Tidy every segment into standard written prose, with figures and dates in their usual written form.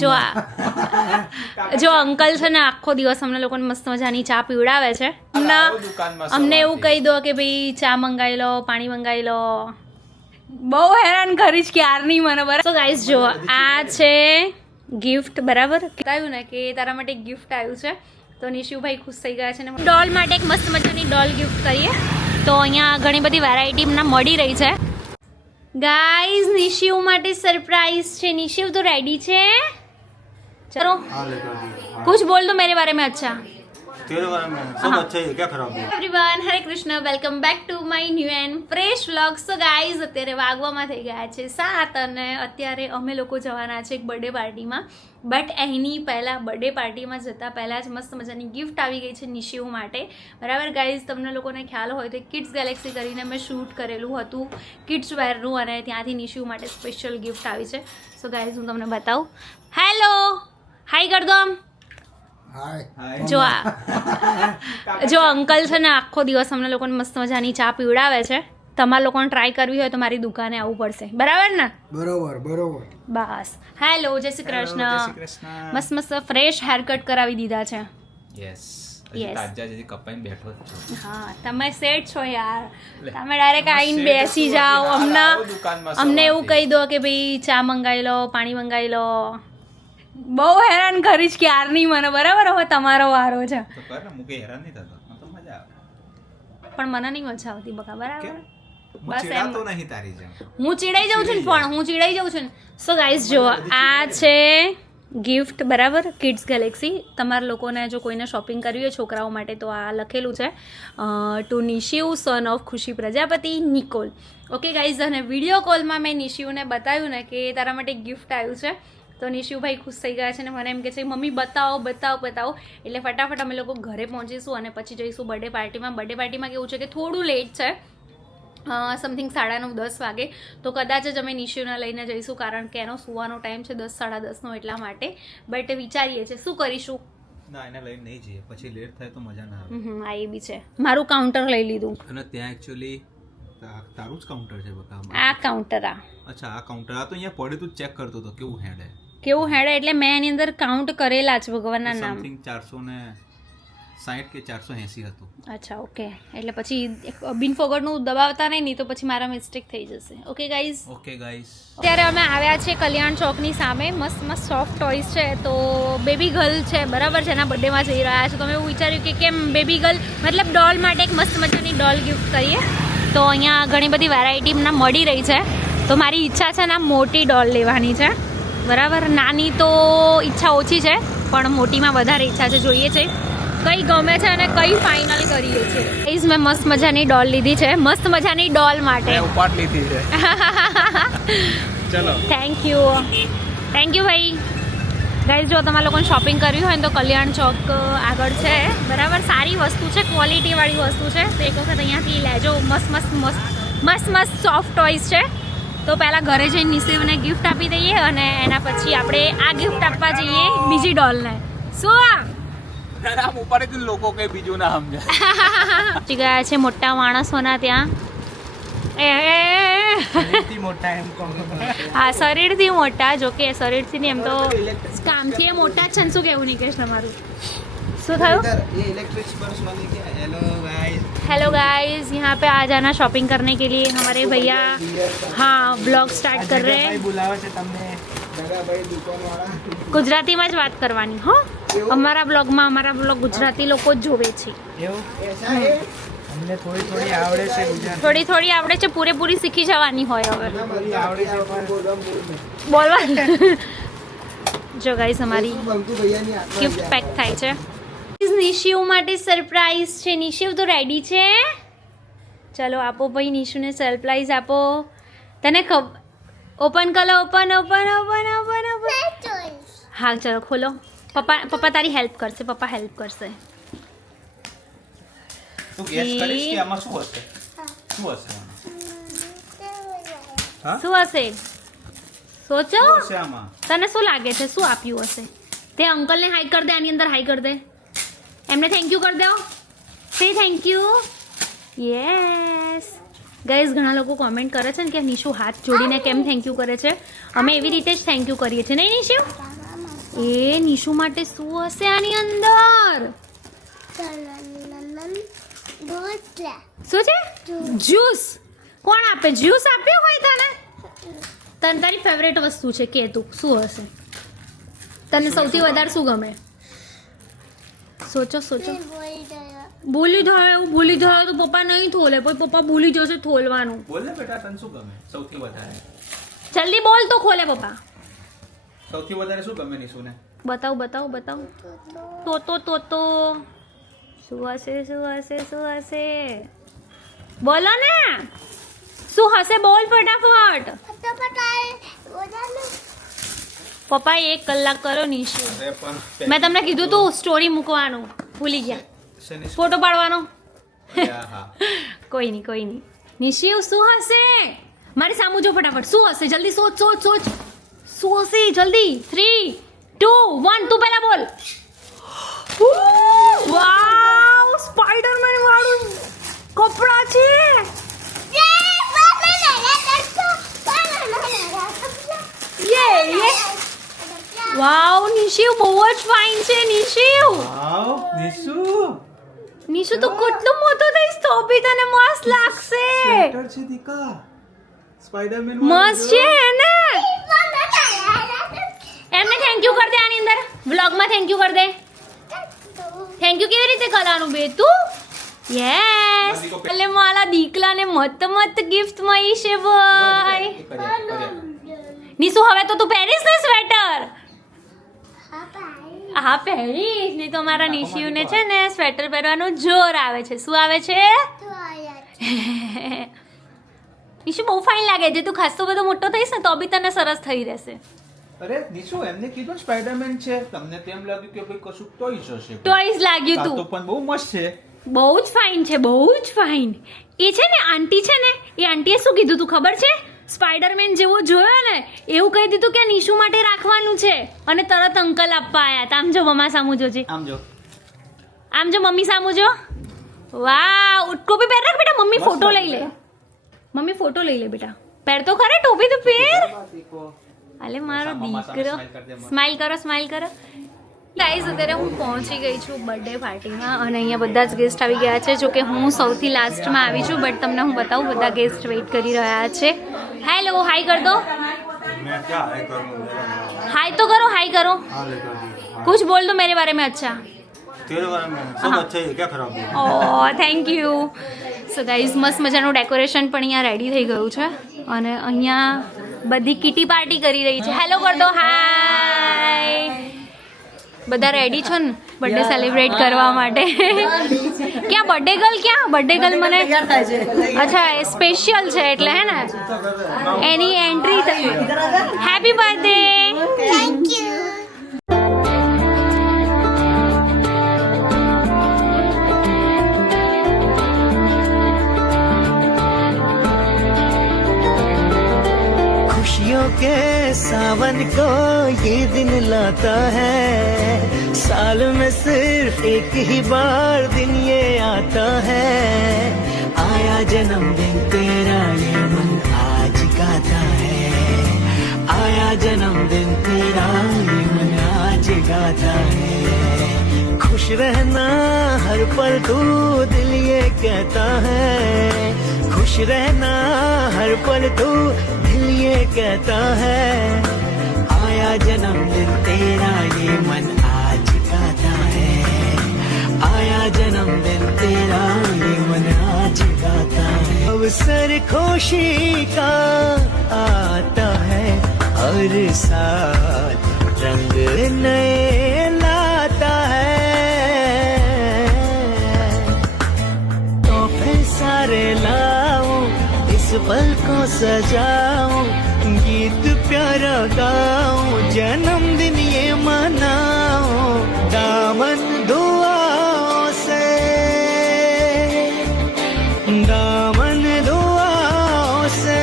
જો જો અંકલ છે ને આખો દિવસ અમને લોકોને મસ્ત મજાની ચા પીવડાવે છે. અમને એવું કહી દો કે ભાઈ ચા મંગાવી લો, પાણી મંગાવી લો. બહુ હેરાન કરીશ ક્યારની મને. બરાબર. તો ગાઈસ જો આ છે ગિફ્ટ. બરાબર કહ્યું ને કે તારા માટે એક ગિફ્ટ આવ્યું છે. તો નિશિવભાઈ ખુશ થઈ ગયા છે ને ડોલ માટે એક મસ્ત મજાની ડોલ ગિફ્ટ કરીએ. તો અહીંયા ઘણી બધી વેરાયટી મળી રહી છે. ગાઈઝ નિશિવ માટે સરપ્રાઈઝ છે. નિશિવ તો રેડી છે? चलो कुछ बोल दो मेरे बारे में. अच्छा तेरे बारे में सब अच्छा है, क्या खराब है? Everyone, Hare Krishna, welcome back to my new and fresh vlog. So guys અત્યારે વાગવામાં થઈ ગયા છે 7 અને અત્યારે અમે લોકો જવાના છે એક બર્થડે પાર્ટીમાં. બટ એની પહેલાં બર્થડે પાર્ટીમાં જતાં પહેલાં જ મસ્ત મજાની ગિફ્ટ આવી ગઈ છે નિશિવ માટે. બરાબર ગાઈઝ, તમને લોકોને ખ્યાલ હોય તો કિડ્સ ગેલેક્સી કરીને મેં શૂટ કરેલું હતું કિડ્સ વેરનું અને ત્યાંથી નિશિવ માટે સ્પેશિયલ ગિફ્ટ આવી છે. સો ગાઈઝ હું તમને બતાવું. હેલો, હાય કર દો આમ. જો અંકલ છે ને આખો દિવસ અમને લોકોને મસ્ત મજાની ચા પીવડાવે છે. તમારે લોકોને ટ્રાય કરવી હોય તો મારી દુકાને આવવું પડશે. બરાબર ને? બરોબર. બસ. હેલો, જય શ્રી કૃષ્ણ. મસ્ત મસ્ત ફ્રેશ હેર કટ કરાવી દીધા છે. હા, તમે સેટ છો યાર. તમે ડાયરેક્ટ આવીને બેસી જાઓ. અમને એવું કહી દો કે ભાઈ ચા મંગાવી લો, પાણી મંગાવી લો. બહુ હેરાન કરીશ ક્યારની મને. બરાબર, હવે તમારો વારો છે. પણ મને નહીં મજા આવતી બકા. બરાબર, બસ એમ હું ચીડાઈ જાઉં છું ને. સો ગાઈઝ જો આ છે ગિફ્ટ. બરાબર, કિડ્સ ગેલેક્સી. તમારા લોકોને જો કોઈને શોપિંગ કરવી હોય છોકરાઓ માટે તો આ લખેલું છે ટુ નિશિવ સન ઓફ ખુશી પ્રજાપતિ નિકોલ. ઓકે ગાઈઝ, અને વિડીયો કોલમાં મેં નિશિવને બતાવ્યું ને કે તારા માટે ગિફ્ટ આવ્યું છે. તો નિશિવભાઈ ખુશ થઈ ગયા છે ને મને એમ કે છે મમ્મી બતાવો. એટલે ફટાફટ અમે લોકો ઘરે પહોંચીશું અને પછી જઈશું બર્થડે પાર્ટીમાં. બર્થડે પાર્ટીમાં કેવું છે કે થોડું લેટ છે, સમથિંગ 9:30-10 વાગે. તો કદાચ જ અમે નિશિવને લઈને જઈશું કારણ કે એનો સુવાનો ટાઈમ છે 10-10:30 એટલા માટે. બટ વિચારીએ છીએ શું કરીશું. ના, એને લઈને નહીં જઈએ, પછી લેટ થાય તો મજા ના આવે. હા, એ બી છે. મારું કાઉન્ટર લઈ લીધું. અને ત્યાં એકચ્યુઅલી તારું જ કાઉન્ટર છે બકા. આ કાઉન્ટર. અચ્છા, આ કાઉન્ટર. આ તો અહીંયા પડ્યું તું ચેક કરતો હતો કેવું હેડ એટલે મેં એની અંદર કાઉન્ટ કરેલા છે ભગવાનના નામ. સમથિંગ 460 કે 480 હતું. અચ્છા, ઓકે. એટલે પછી બિન ફોગટનું દબાવતા નહીં તો પછી મારા મિસ્ટેક થઈ જશે. Okay guys. અત્યારે અમે આવ્યા છે કલ્યાણ ચોકની સામે. મસ્ત સોફ્ટ ટોયસ છે. તો બેબી ગર્લ છે. બરાબર છે, એના બર્થડેમાં જઈ રહ્યા છે. તો મેં એવું વિચાર્યું કે કેમ બેબી ગર્લ મતલબ ડોલ માટે એક મસ્ત મજાની ડોલ ગિફ્ટ કરીએ. તો અહીંયા ઘણી બધી વેરાયટી મળી રહી છે. તો મારી ઈચ્છા છે ને મોટી ડોલ લેવાની છે. બરાબર, નાની તો ઈચ્છા ઓછી છે પણ મોટીમાં વધારે ઈચ્છા છે. જોઈએ છે કઈ ગમે છે અને કઈ ફાઇનલ કરીએ છીએ. ગાઈઝ મેં મસ્ત મજાની ડોલ લીધી છે. મસ્ત મજાની ડોલ માટે ઉપાટ લીધી છે. ચલો, થેન્ક યુ ભાઈ. ગાઈઝ જો તમારે લોકોને શોપિંગ કરવી હોય ને તો કલ્યાણ ચોક આગળ છે. બરાબર, સારી વસ્તુ છે, ક્વોલિટીવાળી વસ્તુ છે. તો એક વખત અહીંયાથી લેજો. મસ્ત સોફ્ટ ટોયસ છે. તો પહેલાં ઘરે જઈને નિશિવને ગિફ્ટ આપી દઈએ અને એના પછી આપણે આ ગિફ્ટ આપવા જઈએ બીજી ડોલને. શું લોકો કઈ બીજું ના સમજે. પહોંચી ગયા છે મોટા માણસોના ત્યાં. હા, શરીરથી મોટા. જોકે શરીરથી નહીં, એમ તો કામથી એ મોટા જ છે ને. શું કહેવું નિકેશ તમારું? શું થયું? हेलो गाइस, यहाँ पे आ जाना शॉपिंग करने के लिए. हमारे भैया हाँ ब्लॉग स्टार्ट कर रहे हैं. ગુજરાતીમાં જ વાત કરવાની. હો, અમારા બ્લોગ ગુજરાતી લોકો જ જોવે છે. થોડી આવડે છે. પૂરેપૂરી શીખી જવાની હોય હવે બોલવા. જો ગાઈસ અમારી ગિફ્ટ પેક થાય છે. નિશિવ માટે સરપ્રાઈઝ છે. નિશિવ તો રેડી છે? ચલો આપો ભાઈ નિશુને સરપ્રાઈઝ આપો. તને ઓપન કરો. ઓપન. હા ચલો ખોલો. પપ્પા તારી હેલ્પ કરશે. તું ગેસ કરીશ કે આમાં શું હશે? શું હશે? સોચો. તને શું લાગે છે શું આપ્યું હશે? તે અંકલને હાઈ કર દે. આની અંદર હાઈ કર દે. એમને થેન્ક યુ કરી દો. સે થેન્ક યુ. યસ ગાઈઝ, ઘણા લોકો કોમેન્ટ કરે છે ને કે નિશુ હાથ જોડીને કેમ થેન્ક યુ કરે છે. અમે એવી રીતે જ થેન્ક યુ કરીએ છીએ નહીં નિશુ? એ નિશુ માટે શું હશે આની અંદર? શું છે? જ્યુસ. કોણ આપે? જ્યુસ આપ્યો હોય તને? તને તારી ફેવરેટ વસ્તુ છે કે તું શું હશે? તને સૌથી વધારે શું ગમે? સોચો સોચો. ભૂલી જાય એવું ભૂલી જાય તો પપ્પા નહીં થોલે, પછી પપ્પા ભૂલી જશે થોલવાનું. બોલ ને બેટા, તને શું ગમે સૌથી વધારે? જલ્દી બોલ તો ખોલે પપ્પા. સૌથી વધારે શું ગમે નિશુને? બતાવ બતાવ બતાવ. તો શું હશે શું હશે શું હશે? બોલો ને શું હશે? બોલ ફટાફટ. પપ્પા 1 કલાક કરો નિશુ. અરે પણ મેં તમને કીધું તું સ્ટોરી મૂકવાનું ભૂલી ગયા. શેની- ફોટો પાડવાનો. હા. કોઈ નહીં. નિશુ શું હશે? મારી સામુ જો ફટાફટ. શું હશે? જલ્દી સોચ. શું હશે? જલ્દી 3 2 1 તું પહેલા બોલ. વાવ, સ્પાઈડરમેન વાળું કપડા છે. યે વાવ, નિશુ બહુ જ ફાઇન છે. વાવ નિશુ તો કેટલું મોટું થઈશ તો બી તને મસ્ત લાગશે. સ્વેટર છે દીકા, સ્પાઈડરમેન મસ્ત છે ને. એમને થેન્ક યુ કર દે આની અંદર વ્લોગમાં. થેન્ક યુ કર દે. થેન્ક યુ કેવી રીતે કરવાનું બે તું? યસ, એટલે મારા દીકલાને મત ગિફ્ટ મળી છે ભાઈ. નિશુ હવે તો તું પહેરીશ ને સ્વેટર? હા પહેરીશ. નહીં તો મારા નિશિયુને છે ને સ્વેટર પહેરવાનું જોર આવે છે. શું આવે છે? નિશુ બહુ ફાઇન લાગે છે. તું ખાસો બધો મોટો થઈશ ને તો બી તને સરસ થઈ રહેશે. અરે નિશુ, એમને કીધું સ્પાઈડરમેન છે, તમને તેમ લાગ્યું કે ભાઈ કશું ટોયસ હશે. ટોયસ લાગ્યું તું. તો પણ બહુ મસ્ત છે. બહુ જ ફાઇન છે, બહુ જ ફાઇન. એ છે ને આંટી છે ને, એ આંટીએ શું કીધું તું ખબર છે? સ્પાઈડરમેન જેવો જોયો ને એવું કહી દીધું કે નિશુ માટે રાખવાનું છે. અને તરત અંકલ આપવા આયા હતા. આમ જો મમ્મા સામુ જોજે. આમ જો મમ્મી સામુ જો. વાહ, ટોપી પહેર રાખ બેટા. મમ્મી ફોટો લઈ લે. બેટા. પહેર તો ખરે ટોપી તો પહેર. અલે મારો દીકરો. સ્માઈલ કરો. ગાઈઝ, અત્યારે હું પહોંચી ગઈ છું બર્થડે પાર્ટીમાં અને અહીંયા બધા જ ગેસ્ટ આવી ગયા છે. જો કે હું સૌથી લાસ્ટમાં આવી છું, બટ તમને હું બતાવું બધા ગેસ્ટ વેઇટ કરી રહ્યા છે. હેલો, હાય કર દો. हाय तो करो, हाय करो. कुछ बोल दो मेरे बारे में. अच्छा, तेरे बारे में सब अच्छा है, क्या खराब है? ઓહ થેન્ક યુ. સો ગાઈઝ, મસ્ત મજાનું ડેકોરેશન પણ અહીંયા રેડી થઈ ગયું છે અને અહીંયા બધી કિટી પાર્ટી કરી રહી છે. હેલો કર દો. હાય. બધા રેડી છો ને બર્થડે સેલિબ્રેટ કરવા માટે? ક્યાં બર્થડે ગર્લ મને અચ્છા સ્પેશિયલ છે એટલે હે ને એની એન્ટ્રી થઈ. Happy birthday. Thank you. खुशियों के सावन को ये दिन लाता है, साल में सिर्फ एक ही बार दिन ये आता है. आया जन्मदिन तेरा ये मन आज गाता है, आया जन्मदिन तेरा ये मन आज गाता है. खुश रहना हर पल तू दिल ये कहता है, खुश रहना हर पल तू दिल ये कहता है. आया जन्मदिन तेरा ये मन आज गाता है, आया जन्मदिन तेरा ये मन आज गाता है. अवसर खुशी का आता है, हर साल रंग नए लाता है. तोहफे सारे लाऊं, इस पल को सजाऊं, गीत प्यारा गाऊं, जन्मदिन ये मनाऊं. दामन दुआओं से, दामन दुआओं से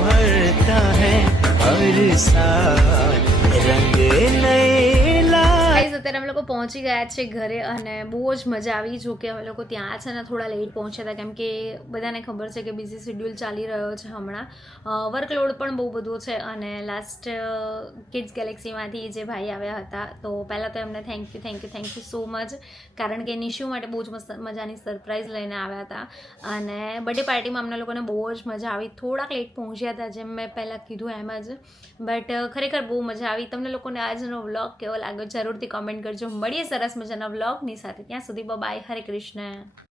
भरता है हर साल रंग नए ला. અત્યારે અમે લોકો પહોંચી ગયા છે ઘરે અને બહુ જ મજા આવી. જો કે અમે લોકો ત્યાં છે ને થોડા લેટ પહોંચ્યા હતા, કેમ કે બધાને ખબર છે કે બિઝી શેડ્યુલ ચાલી રહ્યો છે હમણાં, વર્કલોડ પણ બહુ બધું છે. અને લાસ્ટ કિડ્સ ગેલેક્સીમાંથી જે ભાઈ આવ્યા હતા, તો પહેલાં તો એમને થેન્ક યુ સો મચ, કારણ કે નિશુ માટે બહુ જ મસ્ત મજાની સરપ્રાઈઝ લઈને આવ્યા હતા. અને બર્થડે પાર્ટીમાં અમને લોકોને બહુ જ મજા આવી. થોડાક લેટ પહોંચ્યા હતા, જેમ મેં પહેલાં કીધું એમ જ, બટ ખરેખર બહુ મજા આવી. તમને લોકોને આજનો વ્લોગ કેવો લાગ્યો જરૂરથી કોમેન્ટ કરજો. મળીએ સરસ મજાના વ્લોગની સાથે. ત્યાં સુધી બાય, હરે કૃષ્ણ.